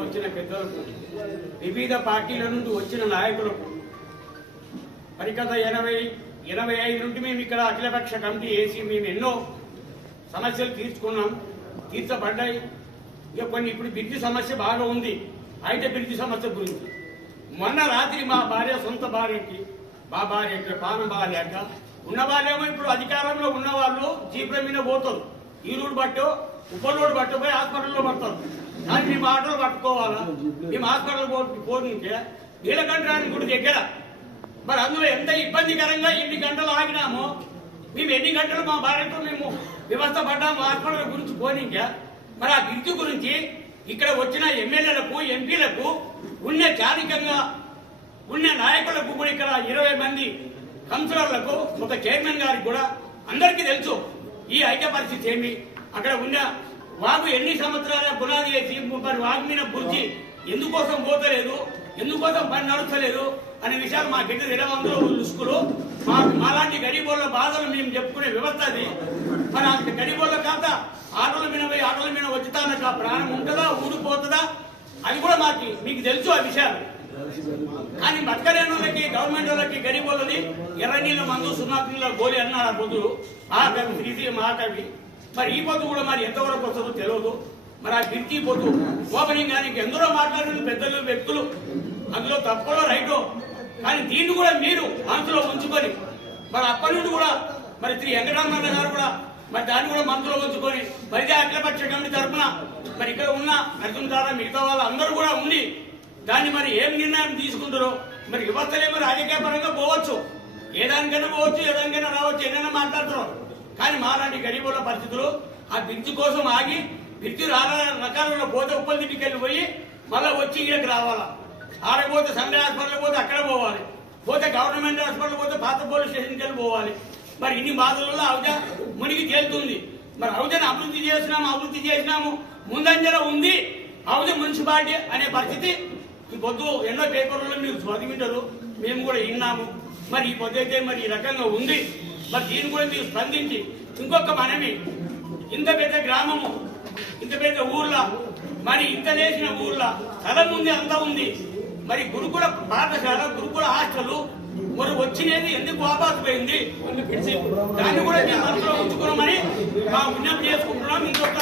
వచ్చిన పెద్దలకు వివిధ పార్టీల నుండి వచ్చిన నాయకులకు. మరి గత ఎనభై ఎనభై ఐదు నుండి మేము ఇక్కడ అఖిలపక్ష కమిటీ వేసి మేము ఎన్నో సమస్యలు తీర్చుకున్నాం తీర్చబడ్డాయి. ఇక కొన్ని ఇప్పుడు బ్రిడ్జి సమస్య బాగా ఉంది. అయితే బ్రిడ్జి సమస్య గురించి. మొన్న రాత్రి మా భార్య సొంత భార్యకి మా భార్యకి పానం బాగాలేక ఉన్న వాళ్ళేమో ఇప్పుడు అధికారంలో ఉన్న వాళ్ళు జీప్ల మీద పోతారు. ఈ రూట్ బట్టో ఉపనోడు పట్టుకుపోయి హాస్పిటల్లో పడతారు. కానీ మేము ఆటోలు పట్టుకోవాలా? మేము హాస్పిటల్ పోతుంటే నీలకంఠరాని గుడి దగ్గర. మరి అందులో ఎంత ఇబ్బందికరంగా ఎన్ని గంటలు ఆగినామో మేము ఎన్ని గంటలు మా భార్యతో మేము వ్యవస్థ పడ్డాము హాస్పిటల్ గురించి పోనీక. మరి ఆ గిరిజు గురించి ఇక్కడ వచ్చిన ఎమ్మెల్యేలకు ఎంపీలకు ఉన్న చారికంగా ఉన్న నాయకులకు కూడా ఇక్కడ ఇరవై మంది కౌన్సిలర్లకు ఒక చైర్మన్ గారికి కూడా అందరికీ తెలుసు ఈ ఐక్య పరిస్థితి ఏమి. అక్కడ ఉన్న వాగు ఎన్ని సంవత్సరాల పునాది వేసి మరి వాగు మీద బుర్జి ఎందుకోసం పోతలేదు ఎందుకోసం పని నడుస్తలేదు అనే విషయాలు మా బిడ్డ తెలవందరూ లుసుకులు మా మాలాంటి గరీబోళ్ళ బాధలు మేము చెప్పుకునే వ్యవస్థ అది. మరి ఆ గరీబోళ్ళ కాక ఆటోల మీద పోయి ఆటోల మీద వచ్చుతానక ప్రాణం ఉంటుందా ఊడిపోతుందా అది కూడా మాకు మీకు తెలుసు ఆ విషయాలు. కానీ బతకలేని వాళ్ళకి గవర్నమెంట్ వాళ్ళకి గరీబ్ వాళ్ళని ఎర్ర నీళ్ళ మందు సున్నా నీళ్ళ గోలి అన్నారు ఆ పొద్దులు ఆ కవి శ్రీశ్రీ మహాకవి. మరి ఈ పొద్దు కూడా మరి ఎంతవరకు వస్తుందో తెలియదు మరి ఆ గిరికి పొద్దు ఓపెనింగ్ కానీ ఎందరో మాట్లాడిన పెద్దలు వ్యక్తులు. అందులో తప్పలో రైటో. కానీ దీన్ని కూడా మీరు మనసులో ఉంచుకొని మరి అప్పటి నుండి కూడా మరి శ్రీ వెంకటరామన్న గారు కూడా మరి దాన్ని కూడా మనసులో ఉంచుకొని మరి అఖిలపక్ష కమిటీ తరఫున మరి ఇక్కడ ఉన్న నరసింహారా మిగతా వాళ్ళు అందరూ కూడా ఉండి దాన్ని మరి ఏం నిర్ణయం తీసుకుంటారో మరి యువతలేమో రాజకీయ పరంగా పోవచ్చు. ఏ దానికైనా పోవచ్చు ఏ దానికైనా రావచ్చు ఏదైనా మాట్లాడుతున్నారు కానీ మాలాంటి గరీబుల పరిస్థితులు ఆ బిర్జి కోసం ఆగి బిర్జి రాల రకాలలో పోతే ఉప్పల దిట్టుకి పోయి మళ్ళీ వచ్చి ఇక్కడికి రావాలా? ఆడపోతే సండే హాస్పిటల్ పోతే అక్కడ పోవాలి. పోతే గవర్నమెంట్ హాస్పిటల్ పోతే పాత పోలీస్ స్టేషన్కి వెళ్ళి పోవాలి. మరి ఇన్ని బాధలలో అవజ మునిగి తేలుతుంది. మరి అవజను అభివృద్ధి చేసినాము అభివృద్ధి చేసినాము. ముందంజలో ఉంది. అవజ మున్సిపాలిటీ అనే పరిస్థితి. ఈ పొద్దు ఎన్నో పేపర్లలో మీరు చదివింటారు మేము కూడా విన్నాము. మరి ఈ పొద్దు అయితే మరి ఈ రకంగా ఉంది. మరి దీన్ని కూడా మీరు స్పందించి ఇంకొక మనవి ఇంత పెద్ద గ్రామము ఇంత పెద్ద ఊర్ల మరి ఇంత లేచిన ఊర్ల స్థలం ఉంది అంతా ఉంది. మరి గురుకుల పాఠశాల గురుకుల హాస్టల్ మరి వచ్చినది ఎందుకు ఆపాసిపోయింది దాన్ని కూడా మేము మనసులో ఉంచుకున్నామని మా విజ్ఞప్తి చేసుకుంటున్నాం. ఇంకొక